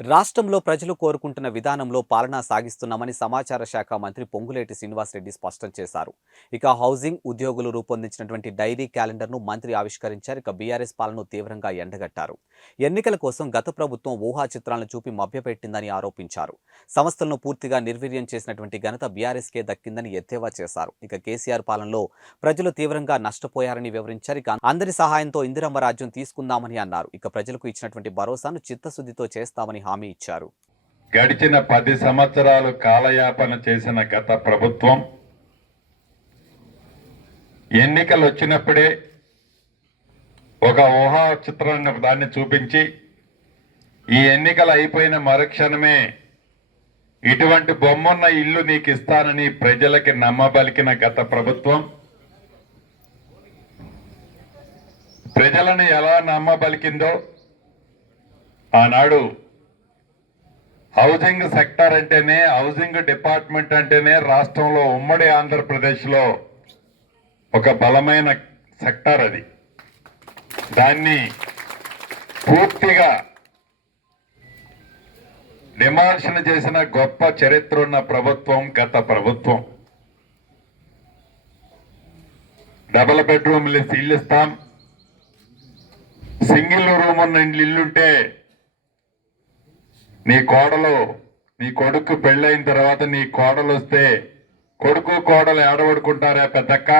రాష్ట్రంలో ప్రజలు కోరుకుంటున్న విధానంలో పాలన సాగిస్తున్నామని సమాచార శాఖ మంత్రి పొంగులేటి శ్రీనివాసరెడ్డి స్పష్టం చేశారు. ఇక హౌసింగ్ ఉద్యోగులు రూపొందించినటువంటి డైరీ క్యాలెండర్ను మంత్రి ఆవిష్కరించారు. ఇక బీఆర్ఎస్ పాలనను తీవ్రంగా ఎండగట్టారు. ఎన్నికల కోసం గత ప్రభుత్వం ఊహా చిత్రాలను చూపి మభ్యపెట్టిందని ఆరోపించారు. సంస్థలను పూర్తిగా నిర్వీర్యం చేసినటువంటి ఘనత బీఆర్ఎస్కే దక్కిందని ఎద్దేవా చేశారు. ఇక కేసీఆర్ పాలనలో ప్రజలు తీవ్రంగా నష్టపోయారని వివరించారు. ఇక అందరి సహాయంతో ఇందిరమ్మ రాజ్యం తీసుకుందామని అన్నారు. ఇక ప్రజలకు ఇచ్చినటువంటి భరోసాను చిత్తశుద్ధితో చేస్తామని హామీ ఇచ్చారు. గడిచిన 10 సంవత్సరాలు కాలయాపన చేసిన గత ప్రభుత్వం ఎన్నికలు వచ్చినప్పుడే ఒక ఊహా చిత్రాన్ని దాన్ని చూపించి ఈ ఎన్నికలు అయిపోయిన మరుక్షణమే ఇటువంటి బొమ్మన్న ఇల్లు నీకు ఇస్తానని ప్రజలకి నమ్మబలికిన గత ప్రభుత్వం ప్రజలను ఎలా నమ్మబలికిందో ఆనాడు హౌసింగ్ సెక్టర్ అంటేనే, హౌసింగ్ డిపార్ట్మెంట్ అంటేనే రాష్ట్రంలో ఉమ్మడి ఆంధ్రప్రదేశ్లో ఒక బలమైన సెక్టర్ అది. దాన్ని పూర్తిగా డిమాలిషన్ చేసిన గొప్ప చరిత్ర ఉన్న ప్రభుత్వం గత ప్రభుత్వం. డబుల్ బెడ్రూమ్లు ఇల్లు ఇస్తాం, సింగిల్ రూమ్ ఉన్న ఇల్లుంటే నీ కోడలు నీ కొడుకు పెళ్ళైన తర్వాత నీ కోడలు వస్తే కొడుకు కోడలు ఏడబడుకుంటారా పెద్దక్క?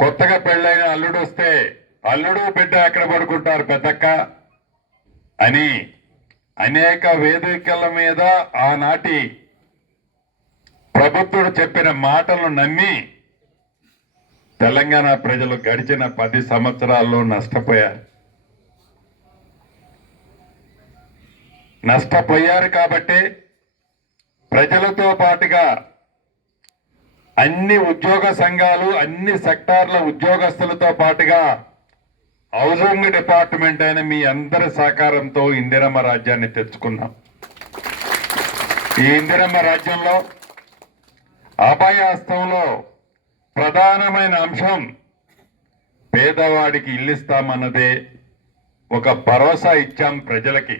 కొత్తగా పెళ్ళైన అల్లుడు వస్తే అల్లుడు బిడ్డ ఎక్కడ పడుకుంటారు పెద్దక్క అని అనేక వేదికల మీద ఆనాటి ప్రభుత్వుడు చెప్పిన మాటలను నమ్మి తెలంగాణ ప్రజలు గడిచిన 10 సంవత్సరాల్లో నష్టపోయారు. కాబట్టి ప్రజలతో పాటుగా అన్ని ఉద్యోగ సంఘాలు, అన్ని సెక్టార్ల ఉద్యోగస్తులతో పాటుగా హౌసింగ్ డిపార్ట్మెంట్ అయిన మీ అందరి సహకారంతో ఇందిరమ్మ రాజ్యాన్ని తెచ్చుకున్నాం. ఈ ఇందిరమ్మ రాజ్యంలో అభయహస్తంలో ప్రధానమైన అంశం పేదవాడికి ఇల్లు ఇస్తామన్నదే. ఒక భరోసా ఇచ్చాం ప్రజలకి.